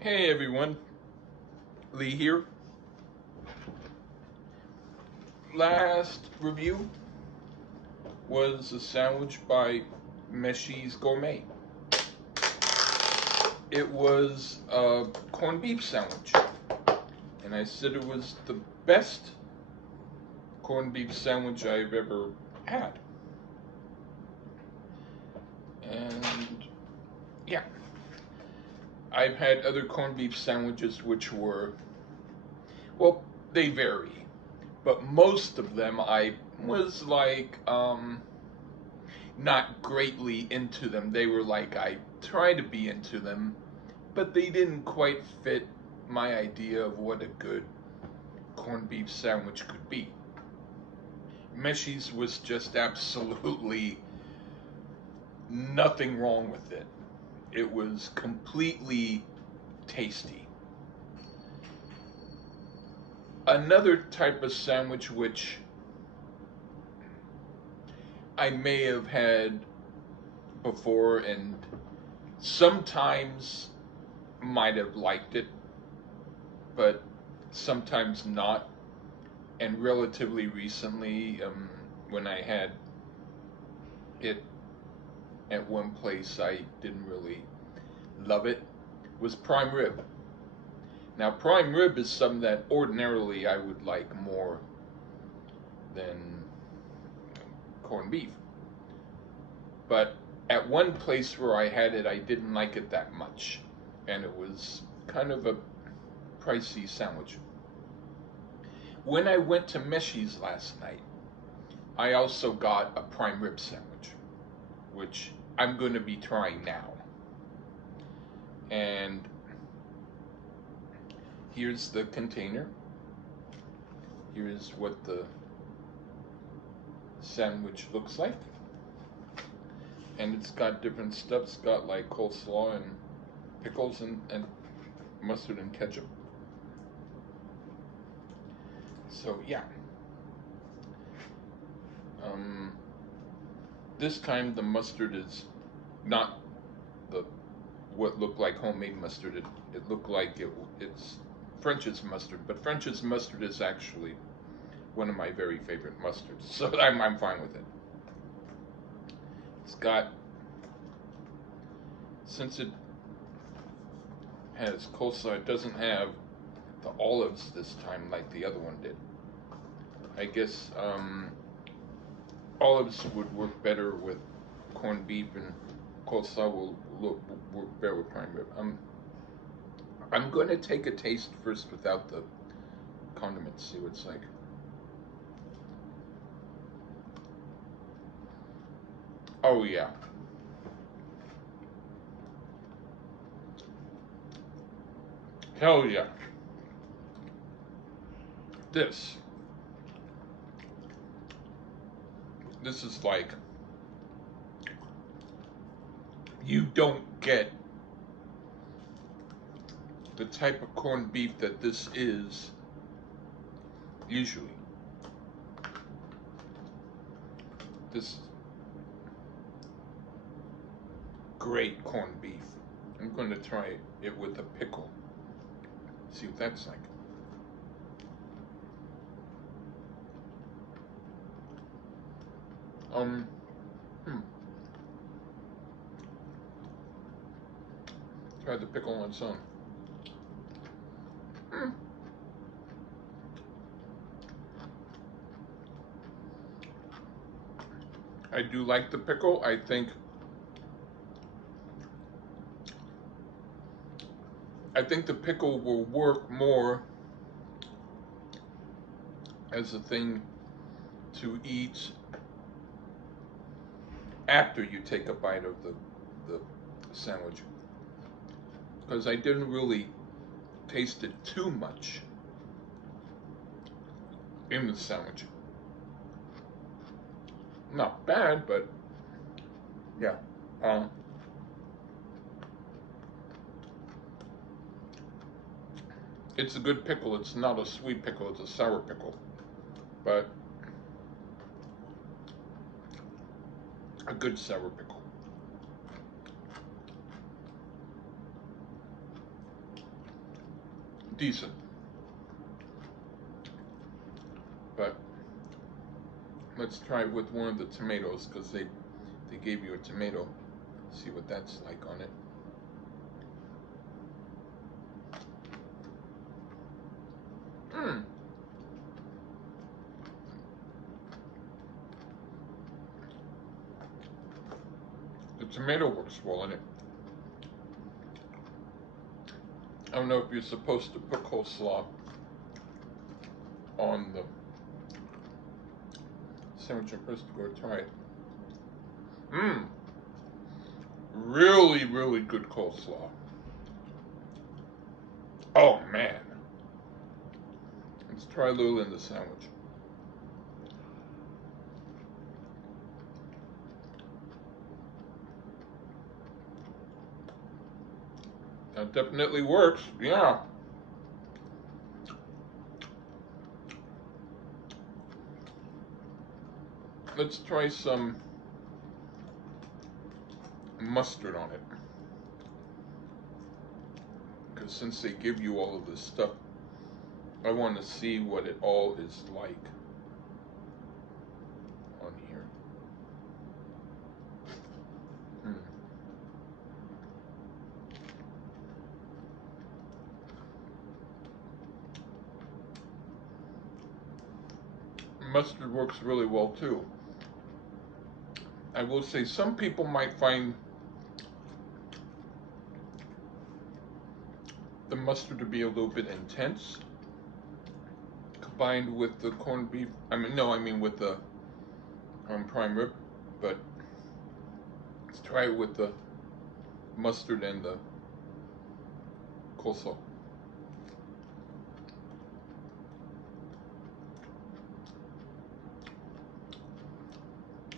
Hey everyone, Lee here. Last review was a sandwich by Mechy's Gourmet. It was a corned beef sandwich, and I said it was the best corned beef sandwich I've ever had. And yeah, I've had other corned beef sandwiches which were, well, they vary, but most of them I was like, not greatly into them. They were like, I tried to be into them, but they didn't quite fit my idea of what a good corned beef sandwich could be. Meshy's was just absolutely nothing wrong with it. It was completely tasty. Another type of sandwich which I may have had before and sometimes might have liked it, but sometimes not. And relatively recently, when I had it at one place, I didn't really love it, was prime rib. Now, prime rib is something that ordinarily I would like more than corned beef. But at one place where I had it, I didn't like it that much. And it was kind of a pricey sandwich. When I went to Meshy's last night, I also got a prime rib sandwich, which I'm going to be trying now. And here's the container. Here's what the sandwich looks like. And it's got different stuff. It's got like coleslaw and pickles and mustard and ketchup. So yeah. Um, this time the mustard is not the what looked like homemade mustard. It looked like it's French's mustard, but French's mustard is actually one of my very favorite mustards, so I'm fine with it. It's got, since it has coleslaw, it doesn't have the olives this time like the other one did. I guess olives would work better with corned beef, and coleslaw will work better with prime rib. I'm going to take a taste first without the condiments, see what it's like. Oh yeah. Hell yeah. This. This is like, you don't get the type of corned beef that this is usually. This great corned beef. I'm going to try it with a pickle. See what that's like. Um, hmm. Try the pickle on its own. Hmm. I do like the pickle. I think the pickle will work more as a thing to eat after you take a bite of the sandwich, because I didn't really taste it too much in the sandwich. Not bad, but yeah. Um, it's a good pickle. It's not a sweet pickle. It's a sour pickle, but a good sour pickle. decent. But let's try it with one of the tomatoes, because they gave you a tomato. See what that's like on it. The tomato works well in it. I don't know if you're supposed to put coleslaw on the sandwich. I'm supposed to go try it. Really, really good coleslaw. Oh man. Let's try a little in the sandwich. That definitely works, yeah. Let's try some mustard on it. Because since they give you all of this stuff, I want to see what it all is like on here. Mustard works really well too. I will say some people might find the mustard to be a little bit intense, combined with the corned beef. I mean with the prime rib. But let's try it with the mustard and the coleslaw.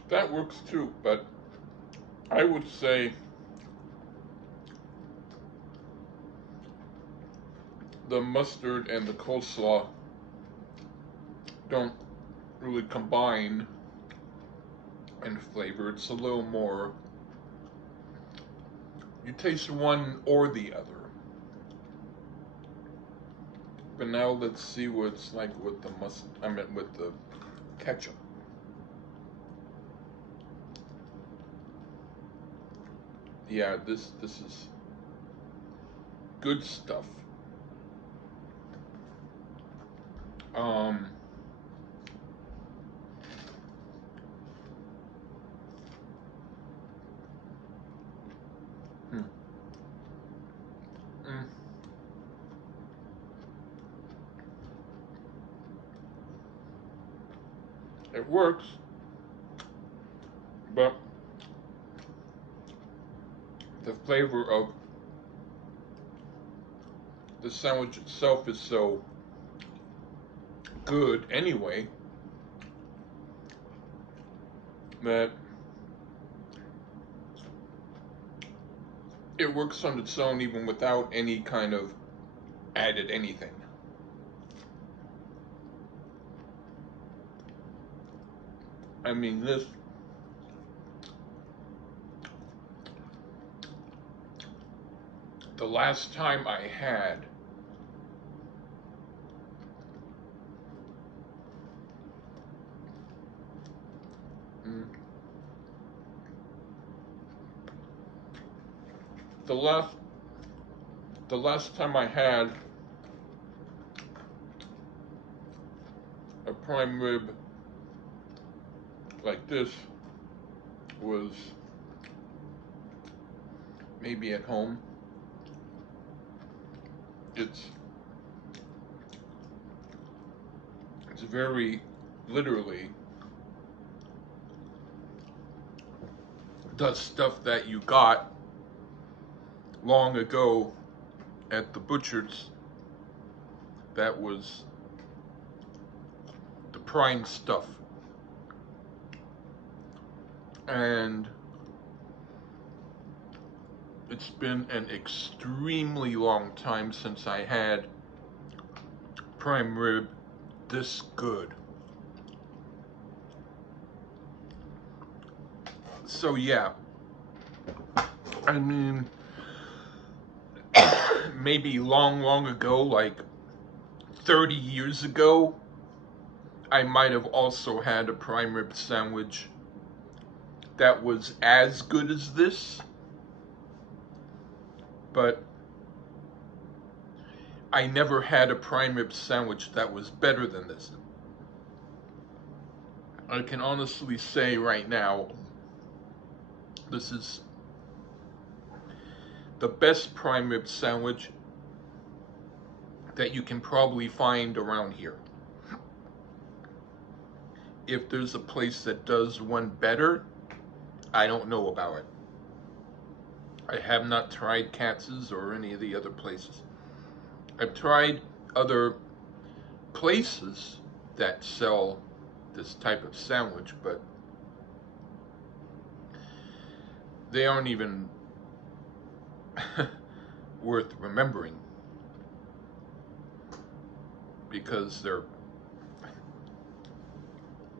That works too, but I would say the mustard and the coleslaw don't really combine in flavor. It's a little more, you taste one or the other. But now let's see what it's like with the with the ketchup. Yeah, this is good stuff. It works, but the flavor of the sandwich itself is so good anyway that it works on its own even without any kind of added anything. I mean, the last time I had the last time I had a prime rib like this was maybe at home. It's very literally the stuff that you got long ago at the butcher's. That was the prime stuff. And it's been an extremely long time since I had prime rib this good. So yeah, I mean, maybe long ago, like 30 years ago, I might have also had a prime rib sandwich that was as good as this, but I never had a prime rib sandwich that was better than this. I can honestly say right now, this is the best prime rib sandwich that you can probably find around here. If there's a place that does one better, I don't know about it. I have not tried Katz's or any of the other places. I've tried other places that sell this type of sandwich, but they aren't even worth remembering because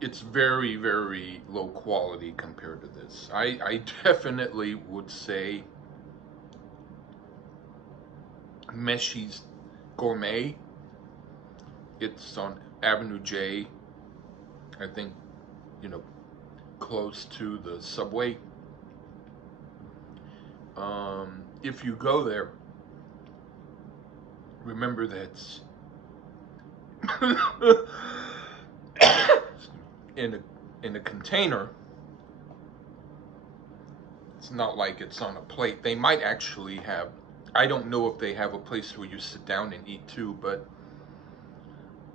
it's very, very low quality compared to this. I definitely would say Mechy's Gourmet. It's on Avenue J, I think, close to the subway. If you go there, remember that in a container. It's not like it's on a plate. They might actually have, I don't know if they have a place where you sit down and eat too, but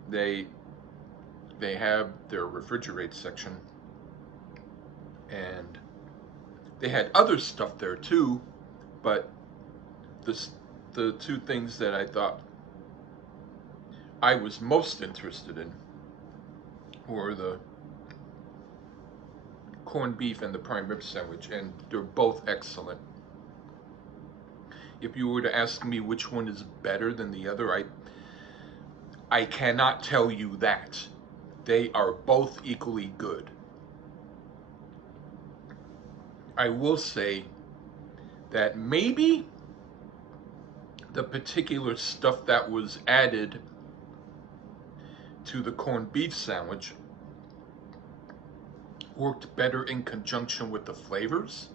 they have their refrigerate section, and they had other stuff there too, but the two things that I thought I was most interested in were the corned beef and the prime rib sandwich, and they're both excellent. If you were to ask me which one is better than the other, I cannot tell you that. They are both equally good. I will say that maybe the particular stuff that was added to the corned beef sandwich worked better in conjunction with the flavors,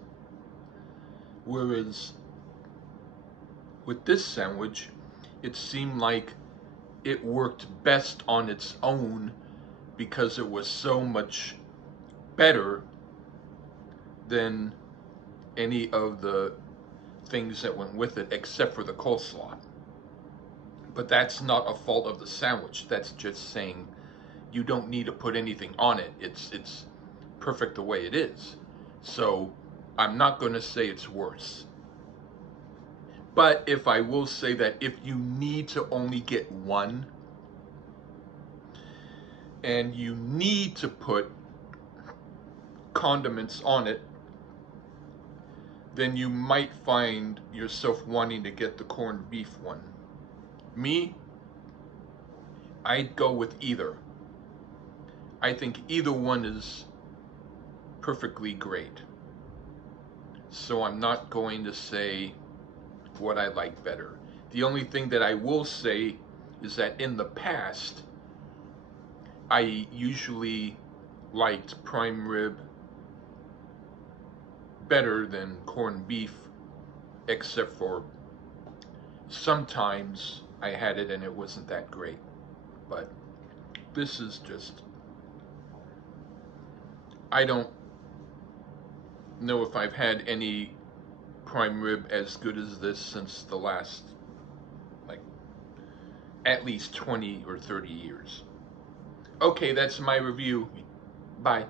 whereas with this sandwich, it seemed like it worked best on its own because it was so much better than any of the things that went with it except for the coleslaw. But that's not a fault of the sandwich. That's just saying you don't need to put anything on it. It's perfect the way it is. So I'm not going to say it's worse. But if I will say that if you need to only get one and you need to put condiments on it, then you might find yourself wanting to get the corned beef one. Me, I'd go with either. I think either one is perfectly great. So I'm not going to say what I like better. The only thing that I will say is that in the past, I usually liked prime rib better than corned beef, except for sometimes I had it and it wasn't that great. But this is just, I don't know if I've had any prime rib as good as this since the last, like, at least 20 or 30 years. Okay, that's my review. Bye.